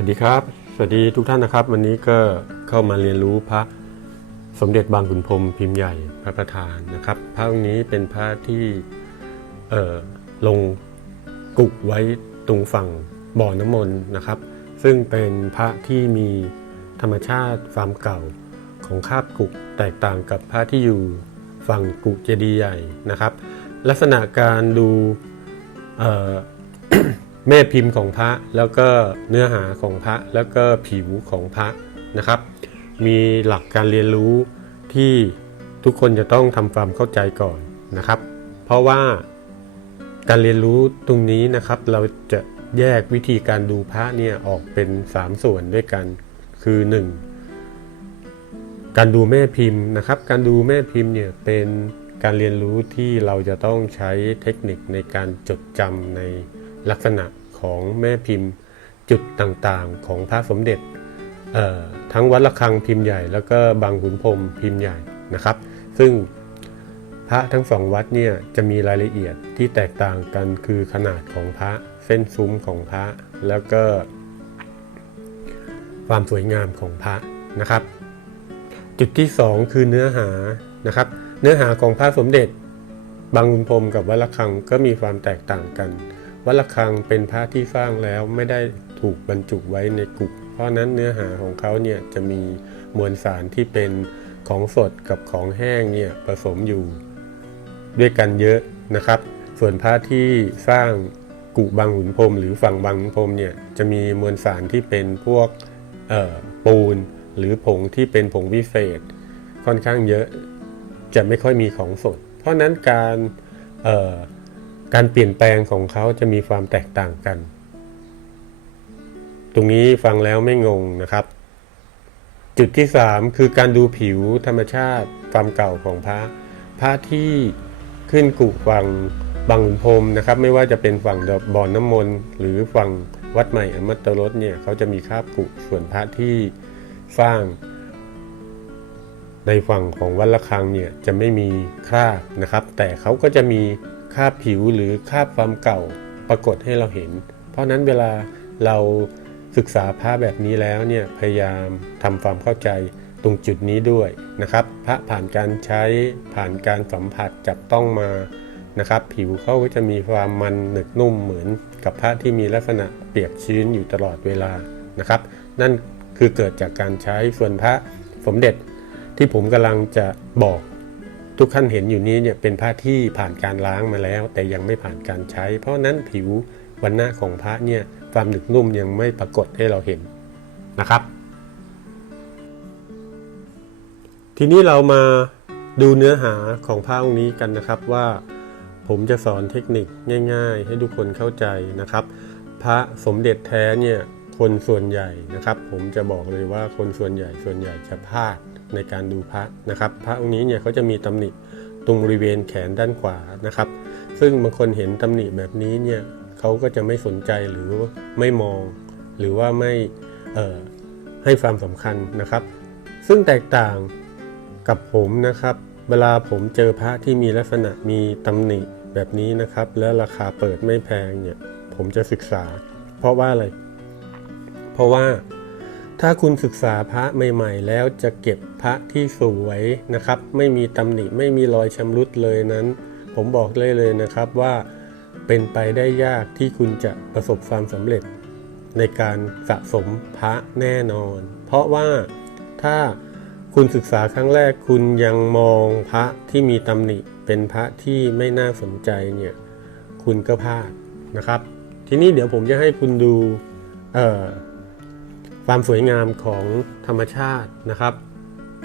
สวัสดีครับ สวัสดีทุกท่านนะครับ วันนี้ก็เข้ามาเรียนรู้พระสมเด็จบางขุนพรมพิมพ์ใหญ่พระประธานนะครับ พระองค์นี้เป็นพระที่ลงกุกไว้ตรงฝั่งบ่อน้ำมนต์นะครับ ซึ่งเป็นพระที่มีธรรมชาติความเก่าของคาบกุกแตกต่างกับพระที่อยู่ฝั่งกุเจดีย์ใหญ่นะครับ ลักษณะการดู แม่พิมพ์ของพระแล้วก็เนื้อหาของพระแล้วก็ผิวของพระนะครับ มีหลักการเรียนรู้ที่ทุกคนจะต้องทำความเข้าใจก่อนนะครับ เพราะว่าการเรียนรู้ตรงนี้นะครับ เราจะแยกวิธีการดูพระเนี่ยออกเป็น 3 ส่วนด้วยกันคือ 1 การดูแม่พิมพ์นะครับ การดูแม่พิมพ์เนี่ยเป็นการเรียนรู้ที่เราจะต้องใช้เทคนิคในการจดจำใน ลักษณะของแม่พิมพ์จุดต่างๆของพระสมเด็จทั้งวัดระฆังพิมพ์ใหญ่ แล้วก็บางขุนพรมพิมพ์ใหญ่นะครับ ซึ่งพระทั้งสองวัดเนี่ยจะมีรายละเอียดที่แตกต่างกันคือขนาดของพระเส้นซุ้มของพระ แล้วก็ ความสวยงามของพระนะครับ จุดที่ 2 คือเนื้อหานะครับ เนื้อหาของพระสมเด็จบางขุนพรมกับวัดระฆังก็มีความแตกต่างกัน วัดระฆังเป็นพระที่สร้างแล้วไม่ได้ถูกบรรจุไว้ในกุกเพราะนั้นเนื้อหาของเขาเนี่ยจะมีมวลสารที่เป็นของสดกับของแห้งเนี่ยผสมอยู่ด้วยกันเยอะนะครับ ส่วนพระที่สร้างกุบางขุนพรมหรือฝั่งบางขุนพรมเนี่ยจะมีมวลสารที่เป็นพวกปูนหรือผงที่เป็นผงวิเศษ ค่อนข้างเยอะจะไม่ค่อยมีของสด เพราะนั้นการ การเปลี่ยนแปลงของเขาจะมีความแตกต่างกัน ตรงนี้ฟังแล้วไม่งงนะครับ จุดที่ 3 คือการดูผิวธรรมชาติความเก่าของพระ พระที่ขึ้นกุฝั่งบางขุนพรมนะครับ ไม่ว่าจะเป็นฝั่งบ่อนน้ำมนต์หรือฝั่งวัดใหม่อมตะรสเนี่ยเขาจะมีคราบกุส่วนพระที่สร้าง ในฝั่งของวัดระฆังเนี่ยจะไม่มีคราบนะครับ แต่เขาก็จะมี คราบผิวหรือคราบความเก่าปรากฏให้เราเห็น เพราะนั้นเวลาเราศึกษาพระแบบนี้แล้วเนี่ยพยายามทำความเข้าใจตรงจุดนี้ด้วยนะครับ พระผ่านการใช้ผ่านการสัมผัสจับต้องมานะครับ ผิวเขาก็จะมีความมันหนึบนุ่มเหมือนกับพระที่มีลักษณะเปียกชื้นอยู่ตลอดเวลานะครับ นั่นคือเกิดจากการใช้ส่วนพระสมเด็จที่ผมกำลังจะบอก ทุกท่านเห็นอยู่นี้เนี่ยเป็นผ้าที่ผ่านการล้างมาแล้ว แต่ยังไม่ผ่านการใช้ เพราะฉะนั้นผิววันหน้าของพระเนี่ยความหนึบนุ่มยังไม่ปรากฏให้เราเห็นนะครับ ทีนี้เรามาดูเนื้อหาของพระองค์นี้กันนะครับว่า ผมจะสอนเทคนิคง่าย ๆ ให้ทุกคนเข้าใจนะครับ พระสมเด็จแท้เนี่ยคนส่วนใหญ่นะครับ ผมจะบอกเลยว่าคนส่วนใหญ่ส่วนใหญ่จะพลาด ในการดูพระนะครับ พระองค์นี้เนี่ยเขาจะมีตำหนิตรงบริเวณแขนด้านขวานะครับ ซึ่งบางคนเห็นตำหนิแบบนี้เนี่ยเขาก็จะไม่สนใจหรือไม่มอง หรือว่าไม่เอ่อให้ความสำคัญนะครับ ซึ่งแตกต่างกับผมนะครับ เวลาผมเจอพระที่มีลักษณะมีตำหนิแบบนี้นะครับ และราคาเปิดไม่แพงเนี่ยผมจะศึกษา เพราะว่าอะไร เพราะว่า ถ้าคุณศึกษาพระใหม่ ๆ แล้วจะเก็บพระที่สวยนะครับ ไม่มีตำหนิไม่มีรอยชำรุดเลยนั้น ผมบอกเลยเลยนะครับว่าเป็นไปได้ยากที่คุณจะประสบความสำเร็จ ในการสะสมพระแน่นอน เพราะว่าถ้าคุณศึกษาครั้งแรกคุณยังมองพระที่มีตำหนิเป็นพระที่ไม่น่าสนใจเนี่ยคุณก็พลาดนะครับ ทีนี้เดี๋ยวผมจะให้คุณดูเอ่อ ความสวยงามของธรรมชาตินะครับ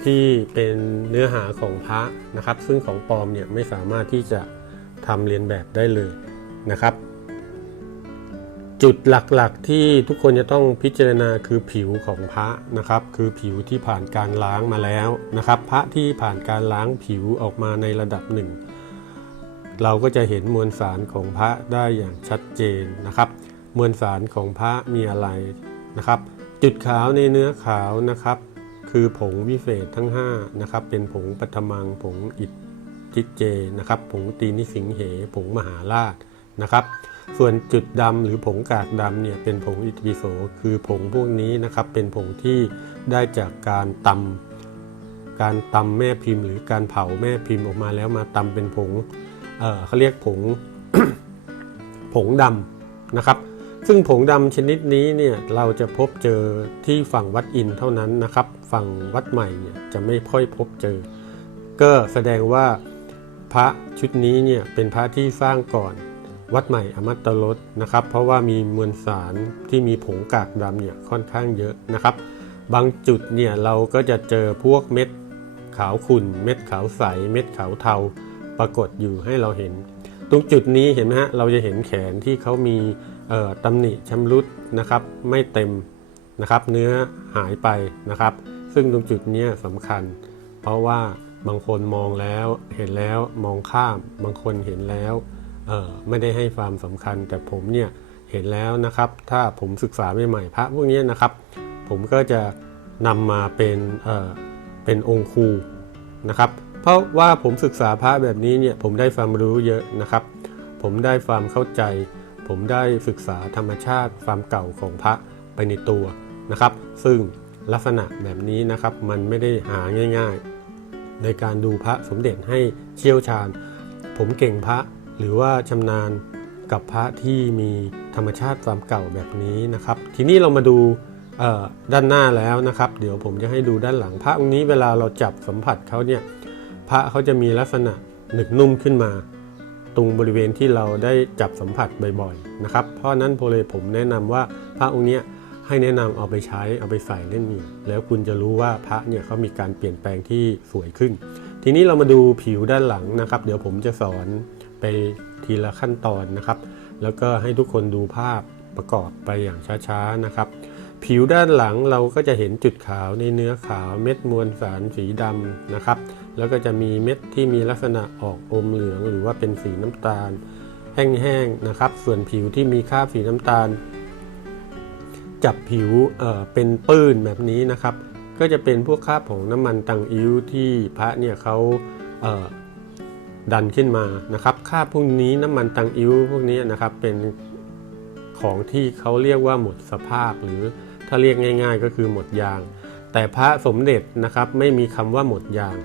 ที่เป็นเนื้อหาของพระนะครับ ซึ่งของปลอมเนี่ยไม่สามารถที่จะทำเรียนแบบได้เลยนะครับ จุดหลักๆที่ทุกคนจะต้องพิจารณาคือผิวของพระนะครับ คือผิวที่ผ่านการล้างมาแล้วนะครับ พระที่ผ่านการล้างผิวออกมาในระดับหนึ่งเราก็จะเห็นมวลสารของพระได้อย่างชัดเจนนะครับ มวลสารของพระมีอะไรนะครับ จุดขาวในเนื้อขาวนะครับ คือผงวิเศษทั้ง5นะครับเป็นผงปัทมังผงอิฐทิเจนะครับผงตีนิสิงเห ผงมหาราชนะครับ ส่วนจุดดำหรือผงกากดำเนี่ยเป็นผงอิติปิโสคือผงพวกนี้นะครับเป็นผงที่ได้จากการตำการตำแม่พิมพ์ หรือการเผาแม่พิมพ์ออกมาแล้วมาตำเป็นผงเเขาเรียกผงผงดำนะครับ ซึ่งผงดำชนิดนี้เนี่ยเราจะพบเจอที่ฝั่งวัดอินเท่านั้นนะครับ ฝั่งวัดใหม่เนี่ยจะไม่ค่อยพบเจอ ก็แสดงว่าพระชุดนี้เนี่ยเป็นพระที่สร้างก่อนวัดใหม่อมัตตรสนะครับ เพราะว่ามีมวลสารที่มีผงกากดำเนี่ยค่อนข้างเยอะนะครับ บางจุดเนี่ยเราก็จะเจอพวกเม็ดขาวขุ่น เม็ดขาวใส เม็ดขาวเทา ปรากฏอยู่ให้เราเห็น ตรงจุดนี้เห็นไหมฮะเราจะเห็นแขนที่เขามีตำหนิชำรุดนะครับ ไม่เต็มนะครับ เนื้อหายไปนะครับ ซึ่งตรงจุดนี้สำคัญ เพราะว่าบางคนมองแล้วเห็นแล้วมองข้าม บางคนเห็นแล้วไม่ได้ให้ความสำคัญ แต่ผมเนี่ยเห็นแล้วนะครับ ถ้าผมศึกษาใหม่ๆพระพวกนี้นะครับ ผมก็จะนำมาเป็นเอ่อเป็นองค์ครูนะครับ เพราะว่าผมศึกษาพระแบบนี้เนี่ยผมได้ความรู้เยอะนะครับ ผมได้ความเข้าใจ ผมได้ศึกษาธรรมชาติความเก่าของพระไปในตัวนะครับ ซึ่งลักษณะแบบนี้นะครับมันไม่ได้หาง่าย ๆ ในการดูพระสมเด็จให้เชี่ยวชาญ ผมเก่งพระหรือว่าชำนาญกับพระที่มีธรรมชาติความเก่าแบบนี้นะครับ ทีนี้เรามาดูด้านหน้าแล้วนะครับ เดี๋ยวผมจะให้ดูด้านหลังพระองค์นี้เวลาเราจับสัมผัสเขาเนี่ย พระเขาจะมีลักษณะหนึบนุ่มขึ้นมา ตรงบริเวณที่เราได้จับสัมผัสบ่อยๆนะครับ เพราะนั้นโพเลยผมแนะนำว่าพระองค์เนี้ยให้แนะนำเอาไปใช้เอาไปใส่เล่นเนี่ยแล้วคุณจะรู้ว่าพระเนี่ยเขามีการเปลี่ยนแปลงที่สวยขึ้น ทีนี้เรามาดูผิวด้านหลังนะครับ เดี๋ยวผมจะสอนไปทีละขั้นตอนนะครับ แล้วก็ให้ทุกคนดูภาพประกอบไปอย่างช้าๆนะครับ ผิวด้านหลังเราก็จะเห็นจุดขาวในเนื้อขาวเม็ดมวลสารสีดำนะครับ แล้วก็จะมีเม็ดที่มีลักษณะออกอมเหลือง หรือว่าเป็นสีน้ำตาล แห้งๆนะครับ ส่วนผิวที่มีคราบสีน้ำตาล จับผิวเเป็นปื้นแบบนี้นะครับ ก็จะเป็นพวกคราบของน้ำมันตังอิ้วที่พระเนี่ยเขาเดันขึ้นมานะครับคราบพวกนี้น้ำมันตังอิ้วพวกนี้นะครับเป็นของที่เขาเรียกว่าหมดสภาพหรือ ถ้าเรียกง่าย ๆ ก็คือหมดยาง แต่พระสมเด็จนะครับไม่มีคำว่าหมดยาง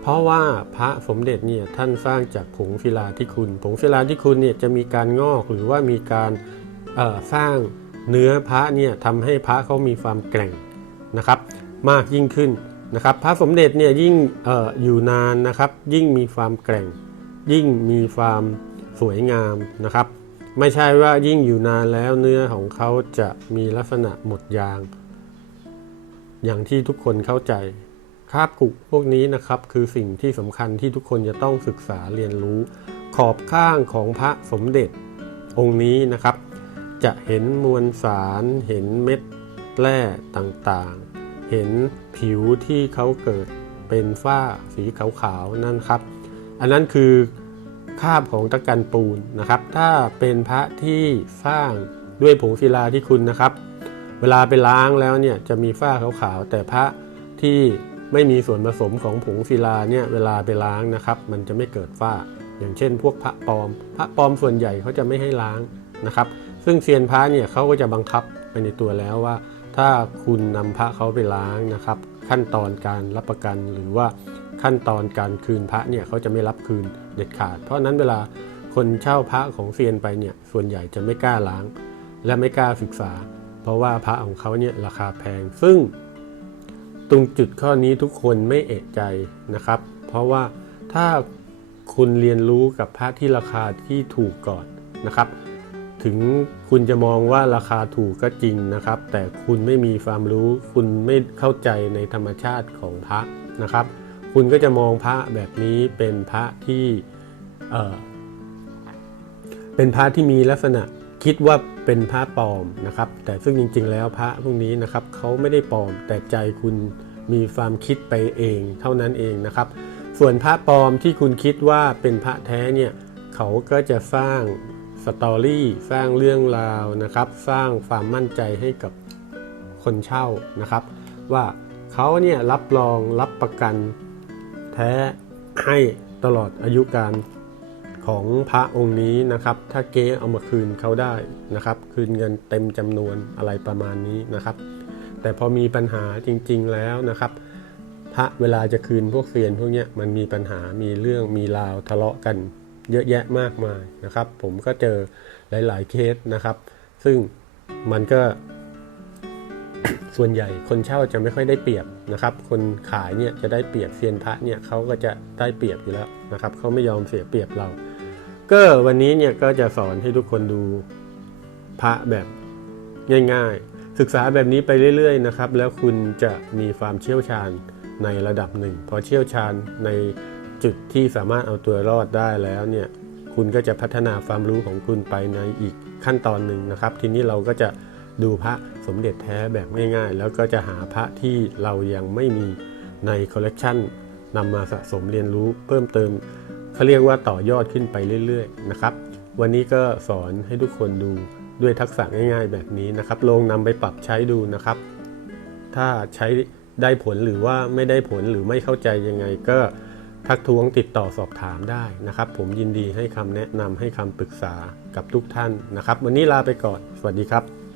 เพราะว่าพระสมเด็จเนี่ยท่านสร้างจากผงศิลาธิคุณ ผงศิลาธิคุณเนี่ยจะมีการงอกหรือว่ามีการสร้างเนื้อพระเนี่ยทำให้พระเขามีความแกร่งนะครับมากยิ่งขึ้นนะครับพระสมเด็จเนี่ยยิ่งอออยู่นานนะครับ ยิ่งมีความแกร่ง ยิ่งมีความสวยงามนะครับ ไม่ใช่ว่ายิ่งอยู่นานแล้วเนื้อของเขาจะมีลักษณะหมดยาง อย่างที่ทุกคนเข้าใจ คาบกุพวกนี้นะครับคือสิ่งที่สำคัญที่ทุกคนจะต้องศึกษาเรียนรู้ ขอบข้างของพระสมเด็จองค์นี้นะครับ จะเห็นมวลสาร เห็นเม็ดแร่ต่างๆ เห็นผิวที่เขาเกิดเป็นฝ้าสีขาวๆนั่นครับ อันนั้นคือ คาบของตะกันปูนนะครับ ถ้าเป็นพระที่สร้างด้วยผงศิลาที่คุณนะครับ เวลาไปล้างแล้วเนี่ยจะมีฝ้าขาวๆแต่พระที่ไม่มีส่วนผสมของผงศิลาเนี่ยเวลาไปล้างนะครับ มันจะไม่เกิดฝ้า อย่างเช่น พวกพระปลอม พระปลอมส่วนใหญ่เขาจะไม่ให้ล้างนะครับ ซึ่งเซียนพระเนี่ยเขาก็จะบังคับไปในตัวแล้วว่า ถ้าคุณนำพระเขาไปล้างนะครับ ขั้นตอนการรับประกันหรือว่า ขั้นตอนการคืนพระเนี่ยเขาจะไม่รับคืนเด็ดขาด เพราะนั้นเวลาคนเช่าพระของเซียนไปเนี่ยส่วนใหญ่จะไม่กล้าล้าง และไม่กล้าศึกษา เพราะว่าพระของเขาเนี่ยราคาแพง ซึ่ง ตรงจุดข้อนี้ทุกคนไม่เอะใจนะครับ เพราะว่าถ้าคุณเรียนรู้กับพระที่ราคาที่ถูกก่อนนะครับ ถึงคุณจะมองว่าราคาถูกก็จริงนะครับ แต่คุณไม่มีความรู้ คุณไม่เข้าใจในธรรมชาติของพระนะครับ คุณก็จะมองพระแบบนี้เป็นพระที่เเป็นพระที่มีลักษณะคิดว่าเป็นพระปลอมนะครับ แต่ซึ่งจริง ๆ แล้วพระพวกนี้นะครับเขาไม่ได้ปลอม แต่ใจคุณมีความคิดไปเองเท่านั้นเองนะครับ ส่วนพระปลอมที่คุณคิดว่าเป็นพระแท้เนี่ยเขาก็จะสร้างสตอรี่สร้างเรื่องราวนะครับ สร้างความมั่นใจให้กับคนเช่านะครับ ว่าเขาเนี่ยรับรองรับประกัน แท้ให้ตลอดอายุการของพระองค์นี้นะครับ ถ้าเก๊เอามาคืนเขาได้นะครับ คืนเงินเต็มจำนวนอะไรประมาณนี้นะครับ แต่พอมีปัญหาจริง ๆแล้วนะครับ พระเวลาจะคืนพวกเซียนพวกเนี้ยมันมีปัญหามีเรื่องมีราวทะเลาะกันเยอะแยะมากมายนะครับ ผมก็เจอหลาย ๆเคสนะครับ ซึ่งมันก็ ส่วนใหญ่คนเช่าจะไม่ค่อยได้เปรียบนะครับ คนขายเนี่ยจะได้เปรียบเซียนพระเนี่ยเขาก็จะได้เปรียบอยู่แล้วนะครับเขาไม่ยอมเสียเปรียบเรา ก็วันนี้เนี่ยก็จะสอนให้ทุกคนดูพระแบบง่าย ๆ ศึกษาแบบนี้ไปเรื่อย ๆ นะครับ แล้วคุณจะมีความเชี่ยวชาญในระดับหนึ่งพอเชี่ยวชาญในจุดที่สามารถเอาตัวรอดได้แล้วเนี่ยคุณก็จะพัฒนาความรู้ของคุณไปในอีกขั้นตอนหนึ่งนะครับ ทีนี้เราก็จะ ดูพระสมเด็จแท้แบบง่ายๆ แล้วก็จะหาพระที่เรายังไม่มีในคอลเลกชันนำมาสะสมเรียนรู้เพิ่มเติมเขาเรียกว่าต่อยอดขึ้นไปเรื่อยๆนะครับ วันนี้ก็สอนให้ทุกคนดูด้วยทักษะง่ายๆ แบบนี้นะครับลองนำไปปรับใช้ดูนะครับ ถ้าใช้ได้ผลหรือว่าไม่ได้ผลหรือไม่เข้าใจยังไงก็ทักท้วงติดต่อสอบถามได้นะครับ ผมยินดีให้คำแนะนำให้คำปรึกษากับทุกท่านนะครับ วันนี้ลาไปก่อน สวัสดีครับ